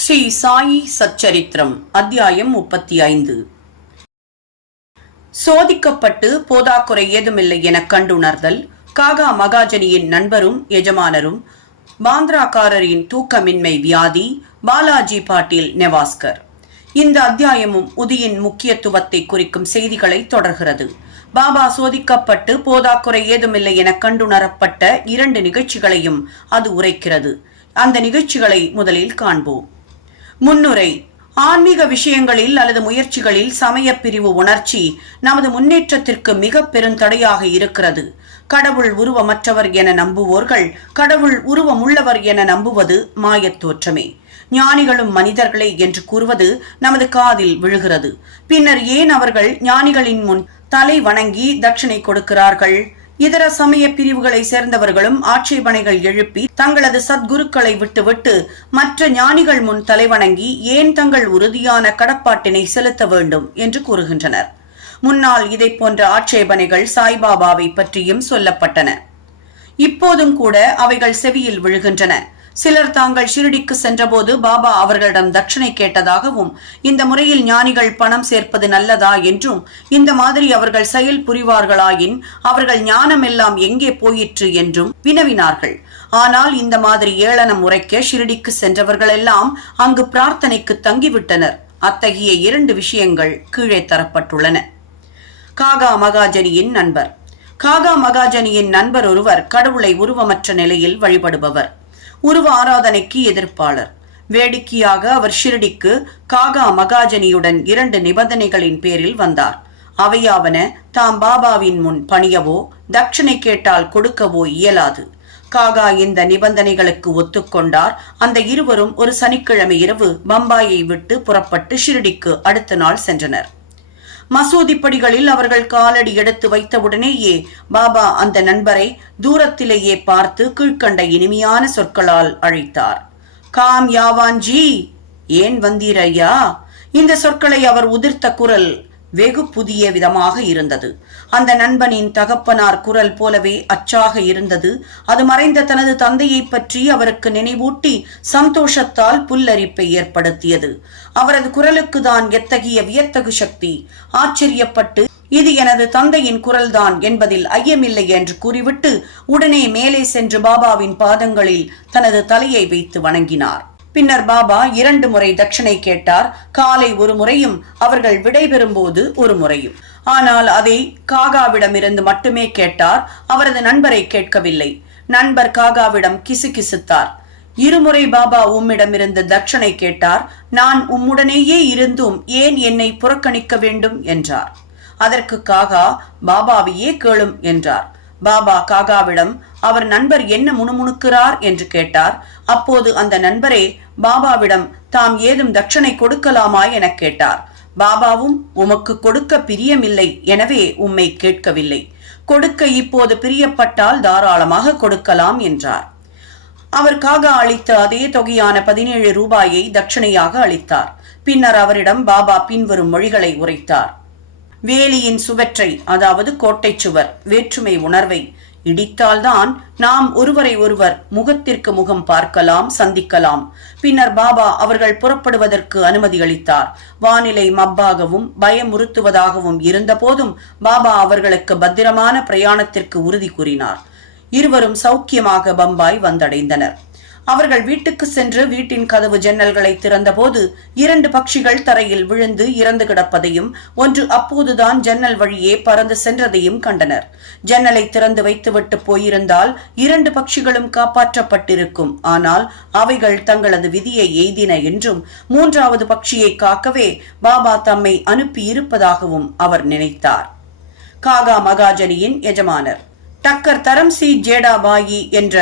ஸ்ரீ சாயி சச்சரித்திரம் அத்தியாயம் முப்பத்தி ஐந்து. சோதிக்கப்பட்டு போதாக்குறை ஏதுமில்லை என கண்டுணர்தல் காகா மகாஜனியின் நண்பரும் எஜமானரும் பாந்திராக்காரரின் தூக்கமின்மை வியாதி பாலாஜி பாட்டீல் நெவாஸ்கர். இந்த அத்தியாயமும் உதியின் முக்கியத்துவத்தை குறிக்கும் செய்திகளை தொடர்கிறது. பாபா சோதிக்கப்பட்டு போதாக்குறை ஏதுமில்லை என கண்டுணரப்பட்ட இரண்டு நிகழ்ச்சிகளையும் அது உரைக்கிறது. அந்த நிகழ்ச்சிகளை முதலில் காண்போம். முன்னுரை. ஆன்மீக விஷயங்களில் அல்லது முயற்சிகளில் சமய பிரிவு உணர்ச்சி நமது முன்னேற்றத்திற்கு மிக பெருந்தடையாக இருக்கிறது. கடவுள் உருவமற்றவர் என நம்புவோர்கள் கடவுள் உருவமுள்ளவர் என நம்புவது மாயத் தோற்றமே. ஞானிகளும் மனிதர்களே என்று கூறுவது நமது காதில் விழுகிறது. பின்னர் ஏன் அவர்கள் ஞானிகளின் முன் தலை வணங்கி தட்சிணை கொடுக்கிறார்கள்? இதர சமய பிரிவுகளை சேர்ந்தவர்களும் ஆட்சேபனைகள் எழுப்பி தங்களது சத்குருக்களை விட்டுவிட்டு மற்ற ஞானிகள் முன் தலைவணங்கி ஏன் தங்கள் உறுதியான கடப்பாட்டினை செலுத்த வேண்டும் என்று கூறுகின்றனர். முன்னால் இதை போன்ற ஆட்சேபனைகள் சாய்பாபாவை பற்றியும் சொல்லப்பட்டன. இப்போதும் கூட அவைகள் செவியில் விழுகின்றன. சிலர் தாங்கள் ஷிரடிக்கு சென்றபோது பாபா அவர்களிடம் தட்சணை கேட்டதாகவும் இந்த முறையில் ஞானிகள் பணம் சேர்ப்பது நல்லதா என்றும் இந்த மாதிரி அவர்கள் செயல் புரிவார்களாயின் அவர்கள் ஞானம் எல்லாம் எங்கே போயிற்று என்றும் வினவினார்கள். ஆனால் இந்த மாதிரி ஏளனம் உரைக்க ஷிரடிக்கு சென்றவர்கள் எல்லாம் அங்கு பிரார்த்தனைக்கு தங்கிவிட்டனர். அத்தகைய இரண்டு விஷயங்கள் கீழே தரப்பட்டுள்ளன. காகா மகாஜனியின் நண்பர். காகா மகாஜனியின் நண்பர் ஒருவர் கடவுளை உருவமற்ற நிலையில் வழிபடுபவர். உருவ ஆராதனைக்கு எதிர்ப்பாளர். வேடிக்கையாக அவர் ஷிரடிக்கு காகா மகாஜனியுடன் இரண்டு நிபந்தனைகளின் பேரில் வந்தார். அவையாவன தாம் பாபாவின் முன் பணியவோ தட்சிணை கேட்டால் கொடுக்கவோ இயலாது. காகா இந்த நிபந்தனைகளுக்கு ஒத்துக்கொண்டார் அந்த இருவரும் ஒரு சனிக்கிழமை இரவு பம்பாயை விட்டு புறப்பட்டு ஷிரடிக்கு அடுத்த நாள் சென்றனர். மசூதிப்படிகளில் அவர்கள் காலடி எடுத்து வைத்தவுடனேயே பாபா அந்த நண்பரை தூரத்திலேயே பார்த்து கீழ்க்கண்ட இனிமையான சொற்களால் அழைத்தார். காம் யாவான்ஜி ஏன் வந்தீர் ஐயா? இந்த சொற்களை அவர் உதிர்த்த குரல் வெகு புதிய விதமாக இருந்தது. அந்த நண்பனின் தகப்பனார் குரல் போலவே அச்சாக இருந்தது. அது மறைந்த தனது தந்தையை பற்றி அவருக்கு நினைவூட்டி சந்தோஷத்தால் புல்லரிப்பை ஏற்படுத்தியது. அவரது குரலுக்கு தான் எத்தகைய வியத்தகு சக்தி? ஆச்சரியப்பட்டு இது எனது தந்தையின் குரல்தான் என்பதில் ஐயமில்லை என்று கூறிவிட்டு உடனே மேலே சென்று பாபாவின் பாதங்களில் தனது தலையை வைத்து வணங்கினார். பின்னர் பாபா இரண்டு முறை தட்சிணை கேட்டார். காலை ஒரு முறையும் அவர்கள் விடைபெறும்போது ஒரு முறையும். ஆனால் அதை காகாவிடமிருந்து மட்டுமே கேட்டார். அவரது நண்பரை கேட்கவில்லை. நண்பர் காகாவிடம் கிசுகிசுத்தார் இருமுறை பாபா உம்மிடமிருந்து தட்சணை கேட்டார். நான் உம்முடனேயே இருந்தும் ஏன் என்னை புறக்கணிக்க வேண்டும்? என்றார். அதற்கு காகா பாபாவையே கேளும் என்றார். பாபா காகாவிடம் அவர் நண்பர் என்ன முணுமுணுக்கிறார் என்று கேட்டார். அப்போது அந்த நண்பரே பாபாவிடம் தாம் ஏதும் தட்சணை கொடுக்கலாமா? எனக் கேட்டார். பாபாவும் உமக்கு கொடுக்க பிரியமில்லை. எனவே உம்மை கேட்கவில்லை. கொடுக்க இப்போது பிரியப்பட்டால் தாராளமாக கொடுக்கலாம் என்றார். அவர் காகா அளித்த அதே தொகையான பதினேழு ரூபாயை தட்சணையாக அளித்தார். பின்னர் அவரிடம் பாபா பின்வரும் மொழிகளை உரைத்தார். வேலியின் சுவற்றை அதாவது கோட்டை சுவர் வேற்றுமை உணர்வை இடித்தால்தான் நாம் ஒருவரை ஒருவர் முகத்திற்கு முகம் பார்க்கலாம் சந்திக்கலாம். பின்னர் பாபா அவர்கள் புறப்படுவதற்கு அனுமதி அளித்தார். வானிலை மப்பாகவும் பயமுறுத்துவதாகவும் இருந்தபோதும் பாபா அவர்களுக்கு பத்திரமான பிரயாணத்திற்கு உறுதி கூறினார். இருவரும் சௌக்கியமாக பம்பாய் வந்தடைந்தனர். அவர்கள் வீட்டுக்கு சென்று வீட்டின் கதவு ஜன்னல்களை திறந்தபோது இரண்டு பட்சிகள் தரையில் விழுந்து இறந்து கிடப்பதையும் ஒன்று அப்போதுதான் ஜன்னல் வழியே பறந்து சென்றதையும் கண்டனர். ஜன்னலை திறந்து வைத்துவிட்டு போயிருந்தால் இரண்டு பட்சிகளும் காப்பாற்றப்பட்டிருக்கும். ஆனால் அவைகள் தங்களது விதியை எய்தின என்றும் மூன்றாவது பட்சியை காக்கவே பாபா தம்மை அனுப்பியிருப்பதாகவும் அவர் நினைத்தார். காகா மகாஜனியின் எஜமானர். டக்கர் தரம்சி ஜேடாபாயி என்ற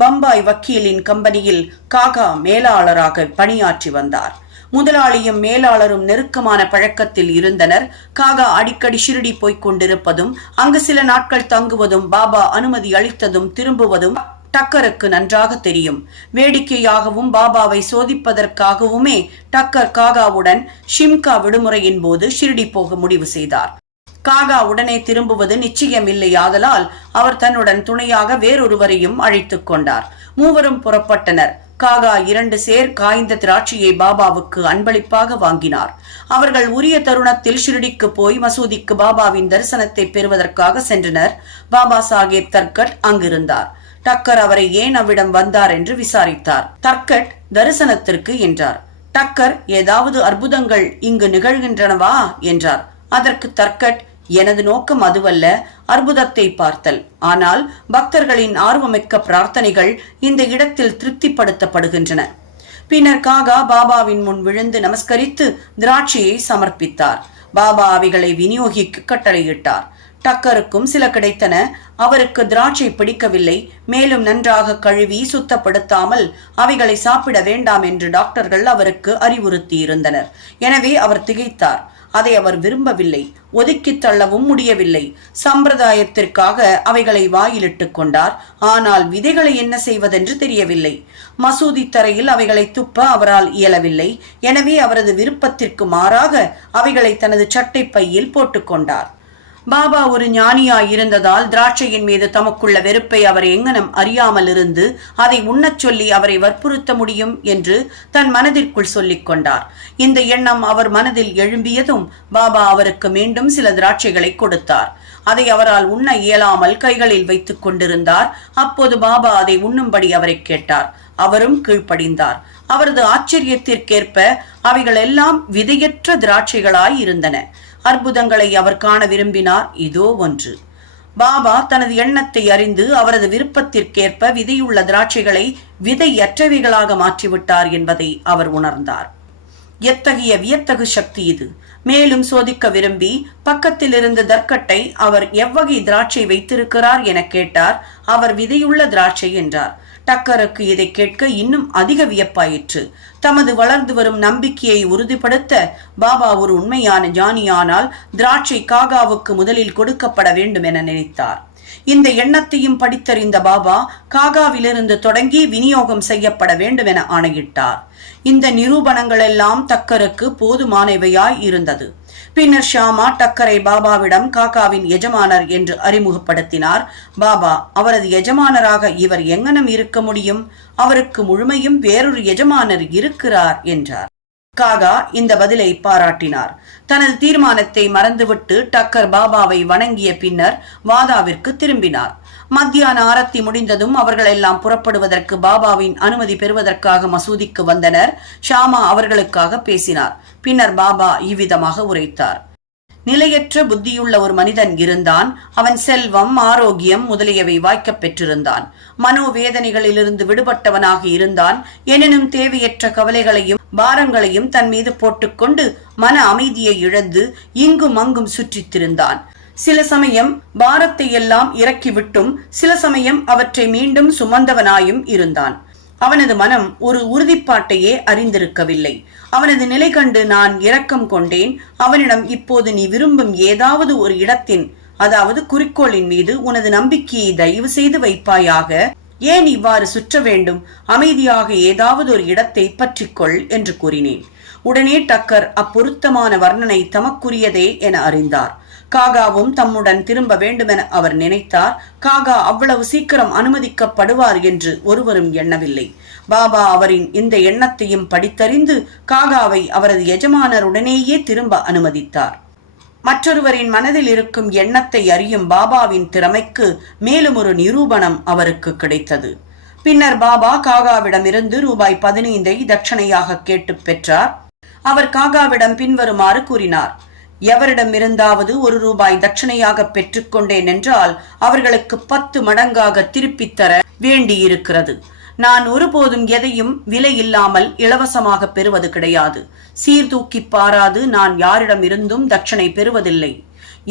பம்பாய் வக்கீலின் கம்பெனியில் காகா மேலாளராக பணியாற்றி வந்தார். முதலாளியும் மேலாளரும் நெருக்கமான பழக்கத்தில் இருந்தனர். காகா அடிக்கடி ஷிரடி போய்க் கொண்டிருப்பதும் அங்கு சில நாட்கள் தங்குவதும் பாபா அனுமதி அளித்ததும் திரும்புவதும் டக்கருக்கு நன்றாக தெரியும். வேடிக்கையாகவும் பாபாவை சோதிப்பதற்காகவுமே டக்கர் காகாவுடன் ஷிம்கா விடுமுறையின் போது ஷிரடி போக முடிவு செய்தார். காகா உடனே திரும்புவது நிச்சயமில்லை ஆதலால் அவர் தன்னுடன் துணையாக வேறொருவரையும் அழைத்துக் கொண்டார். மூவரும் புறப்பட்டனர். காகா இரண்டு சேர் காய்ந்த திராட்சையை பாபாவுக்கு அன்பளிப்பாக வாங்கினார். அவர்கள் உரிய தருணத்தில் ஷிரடிக்கு போய் மசூதிக்கு பாபாவின் தரிசனத்தை பெறுவதற்காக சென்றனர். பாபா சாஹேப் தர்கட் அங்கிருந்தார். டக்கர் அவரை ஏன் அவ்விடம் வந்தார் என்று விசாரித்தார். தர்கட் தரிசனத்திற்கு என்றார். டக்கர் ஏதாவது அற்புதங்கள் இங்கு நிகழ்கின்றனவா? என்றார். அதற்கு தர்கட் எனது நோக்கம் அதுவல்ல அற்புதத்தை பார்த்தல். ஆனால் பக்தர்களின் ஆர்வமிக்க பிரார்த்தனைகள் இந்த இடத்தில் திருப்திப்படுத்தப்படுகின்றன. பின்னர் காகா பாபாவின் முன் விழுந்து நமஸ்கரித்து திராட்சையை சமர்ப்பித்தார். பாபா அவைகளை விநியோகிக்க கட்டளையிட்டார். டக்கருக்கும் சில கிடைத்தன அவருக்கு திராட்சை பிடிக்கவில்லை. மேலும் நன்றாக கழுவி சுத்தப்படுத்தாமல் அவைகளை சாப்பிட வேண்டாம் என்று டாக்டர்கள் அவருக்கு அறிவுறுத்தியிருந்தனர். எனவே அவர் திகைத்தார். அதை அவர் விரும்பவில்லை. ஒதுக்கித் தள்ளவும் முடியவில்லை. சம்பிரதாயத்திற்காக அவைகளை வாயிலிட்டுக் கொண்டார். ஆனால் விதைகளை என்ன செய்வதென்று தெரியவில்லை. மசூதி தரையில் அவைகளை துப்ப அவரால் இயலவில்லை. எனவே அவரது விருப்பத்திற்கு மாறாக அவைகளை தனது சட்டை பையில் போட்டுக்கொண்டார் பாபா ஒரு ஞானியாய் இருந்ததால் திராட்சையின் மீது தமக்குள்ள வெறுப்பை அவர் எங்கனம் அறியாமல் இருந்து அதை உண்ணச் சொல்லி அவரை வற்புறுத்த முடியும் என்று தன் மனதிற்குள் சொல்லிக் கொண்டார். இந்த எண்ணம் அவர் மனதில் எழும்பியதும் பாபா அவருக்கு மீண்டும் சில திராட்சைகளை கொடுத்தார். அதை அவரால் உண்ண இயலாமல் கைகளில் வைத்துக் கொண்டிருந்தார். அப்போது பாபா அதை உண்ணும்படி அவரை கேட்டார். அவரும் கீழ்ப்படிந்தார். அவரது ஆச்சரியத்திற்கேற்ப அவைகள் எல்லாம் விதையற்ற திராட்சைகளாய் இருந்தன. அற்புதங்களை அவர் காண விரும்பினார். இதோ ஒன்று. பாபா தனது எண்ணத்தை அறிந்து அவரது விருப்பத்திற்கேற்ப விதையுள்ள திராட்சைகளை விதையற்றவைகளாக மாற்றிவிட்டார் என்பதை அவர் உணர்ந்தார். எத்தகைய வியத்தகு சக்தி இது. மேலும் சோதிக்க விரும்பி பக்கத்தில் இருந்த தர்க்கட்டை அவர் எவ்வகை திராட்சை வைத்திருக்கிறார் என கேட்டார். அவர் விதையுள்ள திராட்சை என்றார். டக்கருக்கு இதை கேட்க இன்னும் அதிக வியப்பாயிற்று. தமது வளர்ந்து வரும் நம்பிக்கையை உறுதிப்படுத்த பாபா ஒரு உண்மையான ஜானியானால் திராட்சை காகாவுக்கு முதலில் கொடுக்கப்பட வேண்டும் என நினைத்தார். இந்த எண்ணத்தையும் படித்தறிந்த பாபா காகாவிலிருந்து தொடங்கி விநியோகம் செய்யப்பட வேண்டும் என ஆணையிட்டார். இந்த நிரூபணங்கள் எல்லாம் தக்கருக்கு போதுமானவையாய் இருந்தது. பின்னர் ஷாமா டக்கரை பாபாவிடம் காக்காவின் எஜமானர் என்று அறிமுகப்படுத்தினார். பாபா அவரது எஜமானராக இவர் எங்கனம் இருக்க முடியும்? அவருக்கு முழுமையும் வேறொரு எஜமானர் இருக்கிறார் என்றார். காகா இந்த பதிலை பாராட்டினார். தனது தீர்மானத்தை மறந்துவிட்டு டக்கர் பாபாவை வணங்கிய பின்னர் வாதாவிற்கு திரும்பினார். மத்தியான ஆரத்தி முடிந்ததும் அவர்கள் எல்லாம் புறப்படுவதற்கு பாபாவின் அனுமதி பெறுவதற்காக மசூதிக்கு வந்தனர். ஷாமா அவர்களுக்காக பேசினார். பின்னர் பாபா இவ்விதமாக உரைத்தார். நிலையற்ற புத்தியுள்ள ஒரு மனிதன் இருந்தான். அவன் செல்வம் ஆரோக்கியம் முதலியவை வாய்க்கப் பெற்றிருந்தான். மனோவேதனைகளிலிருந்து விடுபட்டவனாக இருந்தான். எனினும் தேவையற்ற கவலைகளையும் பாரங்களையும் தன் மீது போட்டுக்கொண்டு மன அமைதியை இழந்து இங்கும் அங்கும் சுற்றித்திருந்தான். சில சமயம் பாரத்தை எல்லாம் இறக்கிவிட்டும் சில சமயம் அவற்றை மீண்டும் சுமந்தவனாயும் இருந்தான். அவனது மனம் ஒரு உறுதிப்பாட்டையே அறிந்திருக்கவில்லை. அவனது நிலை கண்டு நான் இரக்கம் கொண்டேன். அவனிடம் இப்போது நீ விரும்பும் ஏதாவது ஒரு இடத்தின் அதாவது குறிக்கோளின் மீது உனது நம்பிக்கையை தயவு செய்து வைப்பாயாக? ஏன் இவ்வாறு சுற்ற வேண்டும்? அமைதியாக ஏதாவது ஒரு இடத்தை பற்றிக்கொள் என்று கூறினேன். உடனே டக்கர் அப்பொருத்தமான வர்ணனை தமக்குரியதே என அறிந்தார். காகாவும் தம்முடன் திரும்ப வேண்டுமென அவர் நினைத்தார். காகா அவ்வளவு சீக்கிரம் அனுமதிக்கப்படுவார் என்று ஒருவரும் எண்ணவில்லை. பாபா அவரின் இந்த எண்ணத்தையும் படித்தறிந்து காகாவை அவரது எஜமானருடனேயே திரும்ப அனுமதித்தார். மற்றொருவரின் மனதில் இருக்கும் எண்ணத்தை அறியும் பாபாவின் திறமைக்கு மேலும் ஒரு நிரூபணம் அவருக்கு கிடைத்தது. பின்னர் பாபா காகாவிடமிருந்து ரூபாய் பதினைந்தை தட்சணையாக கேட்டு பெற்றார். அவர் காகாவிடம் பின்வருமாறு கூறினார். எவரிடமிருந்தாவது ஒரு ரூபாய் தட்சணையாக பெற்றுக்கொண்டேன் என்றால் அவர்களுக்கு பத்து மடங்காக திருப்பித் தர வேண்டியிருக்கிறது. நான் ஒருபோதும் எதையும் விலை இல்லாமல் இலவசமாக பெறுவது கிடையாது. சீர்தூக்கி பாராது நான் யாரிடமிருந்தும் தட்சணை பெறுவதில்லை.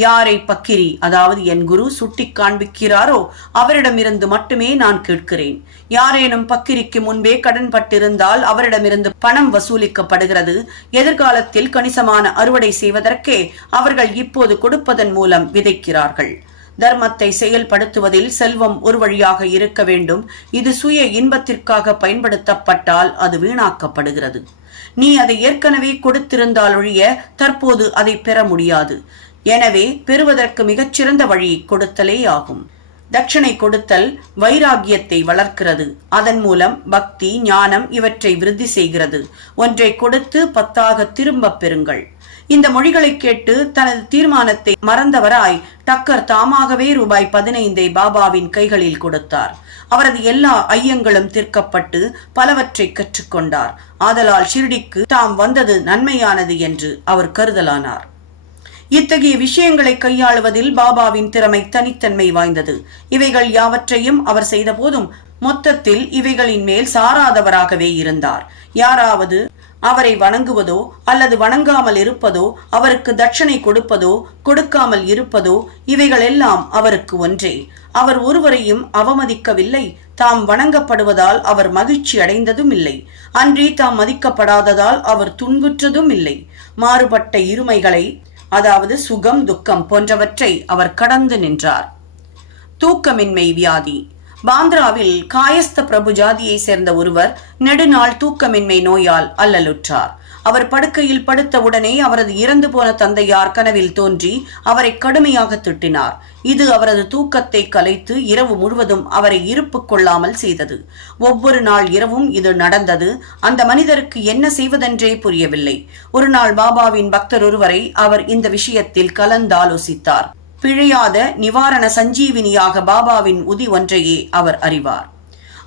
யாரை பக்கிரி? அதாவது என் குரு சுட்டிக் காண்பிக்கிறாரோ அவரிடமிருந்து மட்டுமே நான் கேட்கிறேன். யாரேனும் பக்கிரிக்கு முன்பே கடன் பட்டிருந்தால் அவரிடமிருந்து பணம் வசூலிக்கப்படுகிறது. எதிர்காலத்தில் கணிசமான அறுவடை செய்வதற்கே அவர்கள் இப்போது கொடுப்பதன் மூலம் விதைக்கிறார்கள். தர்மத்தை செயல்படுத்துவதில் செல்வம் ஒரு வழியாக இருக்க வேண்டும். இது சுய இன்பத்திற்காக பயன்படுத்தப்பட்டால் அது வீணாக்கப்படுகிறது. நீ அதை ஏற்கனவே கொடுத்திருந்தால் ஒழிய தற்போது அதை பெற முடியாது. எனவே பெறுவதற்கு மிகச்சிறந்த வழி கொடுத்தலே ஆகும். தட்சணை கொடுத்தல் வைராகியத்தை வளர்க்கிறது. அதன் மூலம் பக்தி ஞானம் இவற்றை விருத்தி செய்கிறது. ஒன்றை கொடுத்து பத்தாக திரும்பப் பெறுங்கள். இந்த மொழிகளை கேட்டு தனது தீர்மானத்தை மறந்தவராய் டக்கர் தாமாகவே ரூபாய் பதினைந்தை பாபாவின் கைகளில் கொடுத்தார். அவரது எல்லா ஐயங்களும் தீர்க்கப்பட்டு பலவற்றை கற்றுக்கொண்டார். ஆதலால் ஷிர்டிக்கு தாம் வந்தது நன்மையானது என்று அவர் கருதலானார். இத்தகைய விஷயங்களை கையாளுவதில் பாபாவின் திறமை தனித்தன்மை வாய்ந்தது. இவைகள் யாவற்றையும் அவர் செய்த போதும் மொத்தத்தில் இவைகளின் மேல் சாராதவராகவே இருந்தார். யாராவது அவரை வணங்குவதோ அல்லது வணங்காமல் இருப்பதோ அவருக்கு தட்சணை கொடுப்பதோ கொடுக்காமல் இருப்பதோ இவைகளெல்லாம் அவருக்கு ஒன்றே. அவர் ஒருவரையும் அவமதிக்கவில்லை. தாம் வணங்கப்படுவதால் அவர் மகிழ்ச்சி அடைந்ததும் இல்லை. அன்றி தாம் மதிக்கப்படாததால் அவர் துன்புற்றதும் இல்லை. மாறுபட்ட இருமைகளை அதாவது சுகம் துக்கம் போன்றவற்றை அவர் கடந்து நின்றார். தூக்கமின்மை வியாதி. பாந்திராவில் காயஸ்த பிரபு ஜாதியை சேர்ந்த ஒருவர் நெடுநாள் தூக்கமின்மை நோயால் அல்லலுற்றார். அவர் படுக்கையில் படுத்தவுடனே அவரது இறந்து போன தந்தையார் கனவில் தோன்றி அவரை கடுமையாக திட்டினார். இது அவரது தூக்கத்தை கலைத்து இரவு முழுவதும் அவரை இருப்பு கொள்ளாமல் செய்தது. ஒவ்வொரு நாள் இரவும் இது நடந்தது. அந்த மனிதருக்கு என்ன செய்வதென்றே புரியவில்லை. ஒரு நாள் பாபாவின் பக்தர் ஒருவரை அவர் இந்த விஷயத்தில் கலந்தாலோசித்தார். பிழையாத நிவாரண சஞ்சீவினியாக பாபாவின் உதி ஒன்றையே அவர் அறிவார்.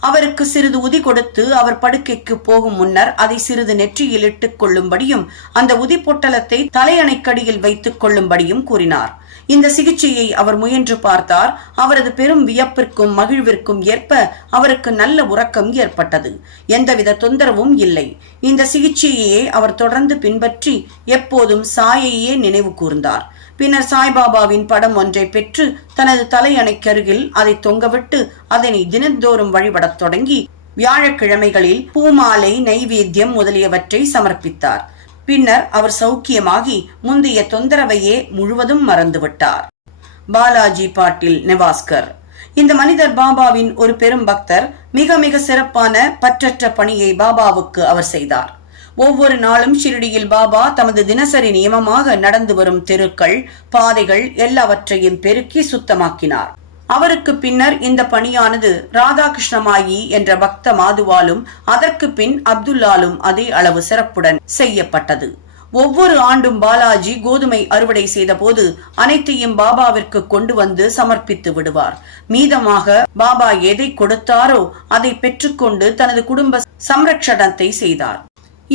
அவருக்கு சிறிது உதி கொடுத்து அவர் படுக்கைக்கு போகும் முன்னர் அதை சிறிது நெற்றியில் இட்டுக் கொள்ளும்படியும் அந்த உதி பொட்டலத்தை தலையணைக்கடியில் வைத்துக் கொள்ளும்படியும் கூறினார். இந்த சிகிச்சையை அவர் முயன்று பார்த்தார். அவரது பெரும் வியப்பிற்கும் மகிழ்விற்கும் ஏற்ப அவருக்கு நல்ல உறக்கம் ஏற்பட்டது. எந்தவித தொந்தரவும் இல்லை. இந்த சிகிச்சையையே அவர் தொடர்ந்து பின்பற்றி எப்போதும் சாயையே நினைவு கூர்ந்தார். பின்னர் சாய்பாபாவின் படம் ஒன்றை பெற்று தனது தலையணைக்கருகில் அதை தொங்கவிட்டு அதனை தினந்தோறும் வழிபடத் தொடங்கி வியாழக்கிழமைகளில் பூமாலை நைவேத்தியம் முதலியவற்றை சமர்ப்பித்தார். பின்னர் அவர் சௌக்கியமாகி முந்தைய தொந்தரவையே முழுவதும் மறந்துவிட்டார். பாலாஜி பாட்டில் நெவாஸ்கர். இந்த மனிதர் பாபாவின் ஒரு பெரும் பக்தர் மிக மிக சிறப்பான பற்றற்ற பணியை பாபாவுக்கு அவர் செய்தார். ஒவ்வொரு நாளும் ஷிரடியில் பாபா தமது தினசரி நியமமாக நடந்து வரும் தெருக்கள் பாதைகள் எல்லாவற்றையும் பெருக்கி சுத்தமாக்கினார். அவருக்கு பின்னர் இந்த பணியானது ராதாகிருஷ்ணமாயி என்ற பக்த மாதுவாலும் அதற்கு பின் அப்துல்லாலும் அதே அளவு சிறப்புடன் செய்யப்பட்டது. ஒவ்வொரு ஆண்டும் பாலாஜி கோதுமை அறுவடை செய்தபோது அனைத்தையும் பாபாவிற்கு கொண்டு வந்து சமர்ப்பித்து விடுவார். மீதமாக பாபா எதை கொடுத்தாரோ அதை பெற்றுக்கொண்டு தனது குடும்ப சம்ரட்சணத்தை செய்தார்.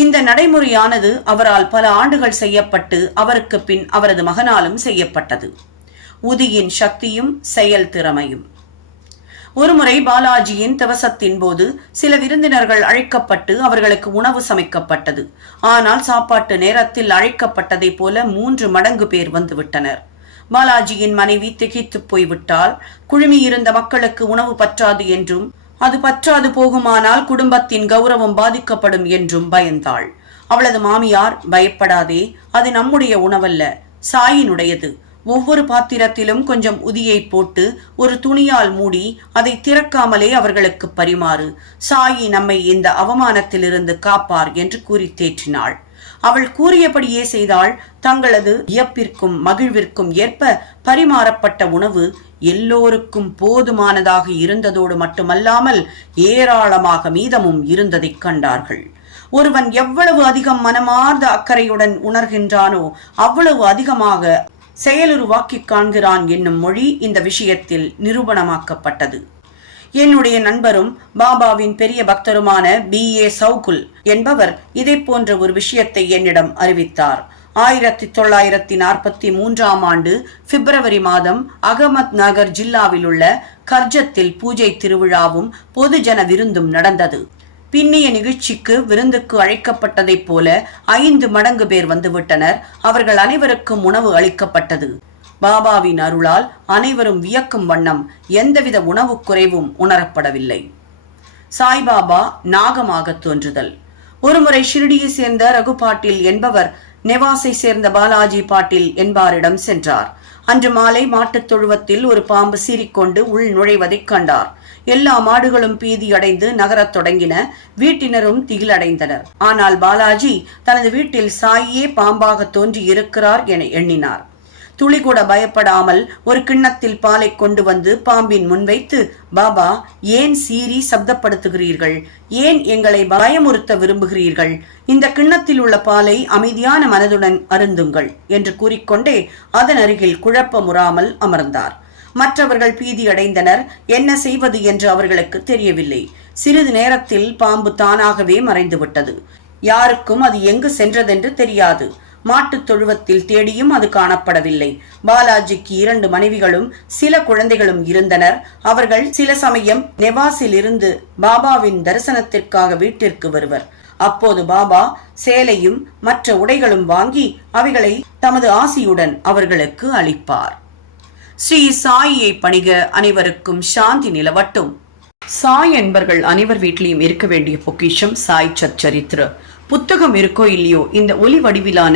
இந்த நடைமுறையானது அவரால் பல ஆண்டுகள் செய்யப்பட்டு அவருக்கு பின் அவரது மகனாலும் செய்யப்பட்டது. உதியின் சக்தியும் செயல் திறமையும். ஒருமுறை பாலாஜியின் திவசத்தின் போது சில விருந்தினர்கள் அழைக்கப்பட்டு அவர்களுக்கு உணவு சமைக்கப்பட்டது. ஆனால் சாப்பாட்டு நேரத்தில் அழைக்கப்பட்டதை போல மூன்று மடங்கு பேர் வந்துவிட்டனர். பாலாஜியின் மனைவி திகைத்து போய்விட்டால் குழுமியிருந்த மக்களுக்கு உணவு பற்றாது என்றும் அது பற்றாது போகுமானால் குடும்பத்தின் கௌரவம் பாதிக்கப்படும் என்றும் பயந்தாள். அவளது மாமியார் பயப்படாதே அது நம்முடைய உணவல்ல சாயினுடையது. ஒவ்வொரு பாத்திரத்திலும் கொஞ்சம் உதியை போட்டு ஒரு துணியால் மூடி அதை திறக்காமலே அவர்களுக்கு பரிமாறு. சாயி நம்மை இந்த அவமானத்திலிருந்து காப்பார் என்று கூறி தேற்றினாள். அவள் கூறியபடியே செய்தால் தங்களது வியப்பிற்கும் மகிழ்விற்கும் ஏற்ப பரிமாறப்பட்ட உணவு எல்லோருக்கும் போதுமானதாக இருந்ததோடு மட்டுமல்லாமல் ஏராளமாக மீதமும் இருந்ததைக் கண்டார்கள். ஒருவன் எவ்வளவு அதிகம் மனமார்ந்த அக்கறையுடன் உணர்கின்றானோ அவ்வளவு அதிகமாக செயலுருவாக்கிக் காண்கிறான் என்னும் மொழி இந்த விஷயத்தில் நிரூபணமாக்கப்பட்டது. என்னுடைய நண்பரும் பாபாவின் பெரிய பக்தருமான பி. ஏ. சவுகுல் என்பவர் இதை போன்ற ஒரு விஷயத்தை என்னிடம் அறிவித்தார். ஆயிரத்தி தொள்ளாயிரத்தி நாற்பத்தி மூன்றாம் ஆண்டு பிப்ரவரி மாதம் அகமத் நகர் ஜில்லாவில் உள்ள கர்ஜத்தில் பூஜை திருவிழாவும் பொதுஜன விருந்தும் நடந்தது. பின்னிய நிகழ்ச்சிக்கு விருந்துக்கு அழைக்கப்பட்டதைப் போல ஐந்து மடங்கு பேர் வந்துவிட்டனர். அவர்கள் அனைவருக்கும் உணவு அளிக்கப்பட்டது. பாபாவின் அருளால் அனைவரும் வியக்கும் வண்ணம் எந்தவித உணவுக் குறைவும் உணரப்படவில்லை. சாய்பாபா நாகமாக தோன்றுதல். ஒருமுறை ஷிரடியை சேர்ந்த ரகு பாட்டில் என்பவர் நெவாசை சேர்ந்த பாலாஜி பாட்டில் என்பாரிடம் சென்றார். அன்று மாலை மாட்டுத் தொழுவத்தில் ஒரு பாம்பு சீறிக்கொண்டு உள் நுழைவதைக் கண்டார். எல்லா மாடுகளும் பீதியடைந்து நகரத் தொடங்கின வீட்டினரும் திகிலடைந்தனர். ஆனால் பாலாஜி தனது வீட்டில் சாயே பாம்பாக தோன்றி இருக்கிறார் என எண்ணினார். துளி கூட பயப்படாமல் ஒரு கிண்ணத்தில் பாலை கொண்டு வந்து பாம்பின் முன் வைத்து பாபா ஏன் சீறி சப்தப்படுத்துகிறீர்கள்? ஏன் எங்களை பயமுறுத்த விரும்புகிறீர்கள்? இந்த கிண்ணத்தில் உள்ள பாலை அமைதியான மனதுடன் அருந்துங்கள் என்று கூறிக்கொண்டே அதன் அருகில் குழப்பமுறாமல் அமர்ந்தார். மற்றவர்கள் பீதியடைந்தனர் என்ன செய்வது என்று அவர்களுக்கு தெரியவில்லை. சிறிது நேரத்தில் பாம்பு தானாகவே மறைந்துவிட்டது. யாருக்கும் அது எங்கு சென்றதென்று தெரியாது. மாட்டுத் தொழுவத்தில் தேடியும் அது காணப்படவில்லை. பாலாஜிக்கு இரண்டு மனைவிகளும் சில குழந்தைகளும் இருந்தனர். அவர்கள் சில சமயம் நெவாசிலிருந்து பாபாவின் தரிசனத்திற்காக வீட்டிற்கு வருவர். அப்போது பாபா சேலையும் மற்ற உடைகளும் வாங்கி அவைகளை தமது ஆசியுடன் அவர்களுக்கு அளிப்பார். ஸ்ரீ சாயியை பணிக அனைவருக்கும் சாந்தி நிலவட்டும். சாய் என்பர்கள் அனைவர் வீட்டிலையும் இருக்க வேண்டிய பொக்கிஷம் சாய் சச்சரித்ர புத்தகம் இருக்கோ இல்லையோ இந்த ஒலி வடிவிலான